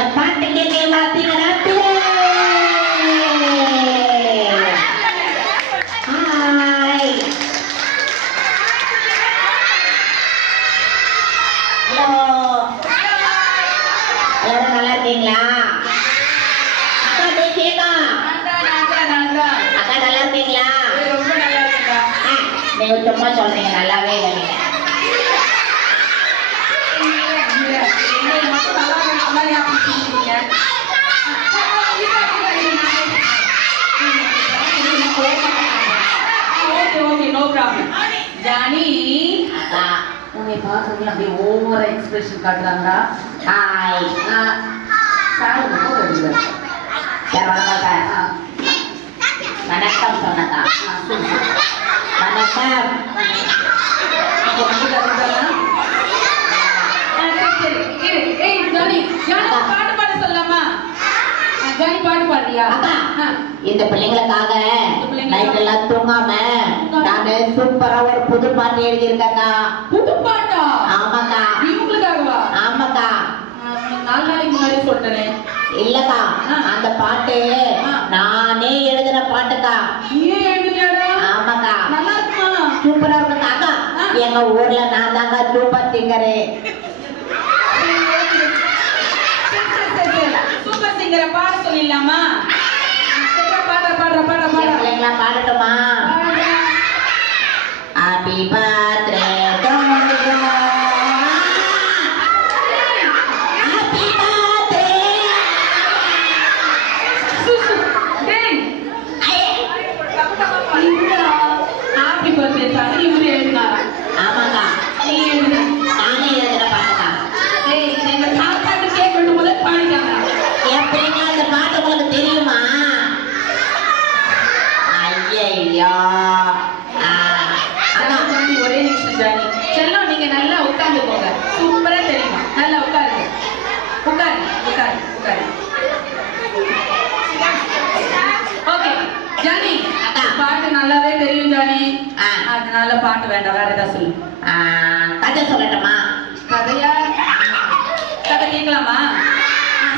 என் பாட்டுக்கு நீ மாத்தீங்கன்னா நல்லா இருக்கீங்களா? அக்கா பேசியக்கா அக்கா நல்லா இருக்கீங்களா? நீங்க சும்மா சொல்றீங்க, நல்லாவே இல்லை. ஜானி உன்னை பார்க்கறதுல அப்படியே ஓவரா எக்ஸ்பிரஷன் காட்டுறாங்கடா. ஹாய் வணக்கம் சொன்னதா? வணக்கம். பாட்டு பாட சொல்லலாமா? ஜானி பாட்டு பாடுறியா? இந்த பிள்ளைங்களுக்காக நைட் எல்லாம் தூங்காம நானு சூப்பரா ஒரு புது பாட்டு எழுதியிருக்கேக்கா. புது பாட்டா? ஆமாக்கா. இவங்களுக்காகவா? ஆமாக்கா. 4 நாளைக்கு முன்னாடி சொல்றேன். இல்லக்கா, அந்த பாட்டு நானே எழுதின பாட்டுக்கா. நீயே எழுதியாடா? ஆமாக்கா. நல்லா இருக்குமா? சூப்பரா இருக்குக்கா. அக்கா, எங்க ஊர்ல நான் தாங்க சூப்பர் சிங்கரு. சூப்பர் சிங்கரை பாட சொல்லிடலாமா? பிள்ளைங்களா பாடட்டுமா? Happy birthday to you. Happy birthday. Happy birthday sir இவரு எழுதினாரா? ஆமாக்கா. நீ எழுதுன? நானே எழுதுன பாட்டுக்கா. எங்க சாப்பாட்டு கேட்கணும் போல பாடிட்டாங்க. என் பிள்ளைங்க அந்த பாட்டு உங்களுக்கு தெரியுமா? ஐயா ஒரே நிமிஷம் ஜானி. செல்லம், நீங்க நல்லா உட்கார்ந்துக்கோங்க. சூப்பரா தெரியுமா? நல்லா உட்காருங்க. உட்காரு. ஓகே ஜானி, பாட்டு நல்லாவே தெரியும் ஜானி. அதனால பாட்டு வேண்டாம், வேற ஏதாவது சொல்லு. கதை சொல்லட்டுமா? கதையா? கதை கேட்கலாமா?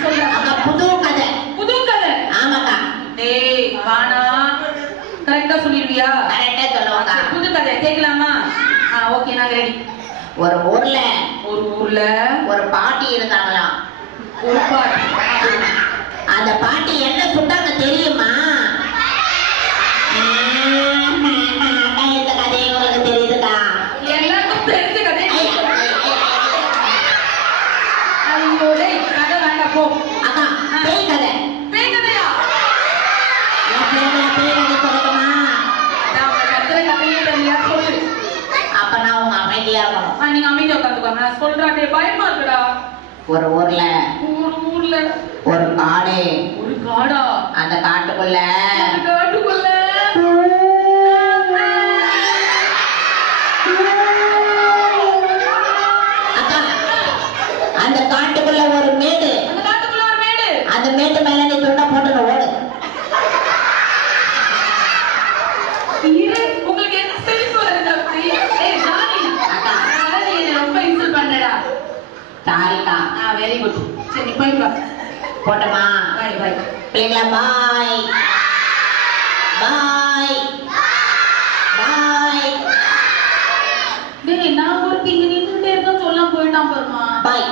சொல்றேன். புது கதை. புது கதை? ஆமாக்கா. டேய் வானா, கரெக்டா சொல்லிடுவியா? கரெக்டா சொல்லுவாங்க. புது கதை கேட்கலாமா? ஓகே, நாங்க ரெடி. ஒரு ஊர்ல ஒரு பாட்டி இருந்தாங்களாம். ஒரு பாட்டி. அந்த பாட்டி என்ன சொன்னாங்க தெரியுமா? இந்த கதை உங்களுக்கு தெரியுதுக்கா? எல்லாருக்கும் தெரிஞ்ச கதை. ஐயோ டேய், கதை வேண்டாம் போ. அக்கா, பேய் கதை. பேய் கதையா? பேய் கதை சொல்லட்டுமா? நான் கத்துற கதையே தெரியல, சொல்லு. அப்ப நான் உங்க அமைதியா இருக்கணும். நீங்க அமைதியா உட்காந்துக்கோங்க. நான் சொல்றேன், டேய் பயமா இருக்குடா. ஒரு ஊர்ல ஒரு காடு. ஒரு காடா? அந்த காட்டுக்குள்ள அக்கா, அந்த காட்டுக்குள்ள ஒரு மேடு. அந்த மேட்டு மேல நீ துண்டை போட்டு ஓடு. உங்களுக்கு என்ன சிரிப்பு வருது அப்படி? ஏய் ஜானி, அக்கா, நீ என்ன ரொம்ப இன்சல்ட் பண்றடா. சாரிக்கா. Very good. சரி, நீ போய் வா. போட்டமா? பை. பிள்ளைங்களா பாய். டேய், நான் ஒருத்தி இங்க நின்னுட்டே இருக்கேன் சொல்லாம போயிட்டான் பாருமா. பாய்.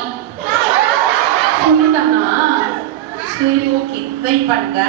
சொல்லிட்டானா? சரி, ஓகே, வெயிட் பண்ணுங்க.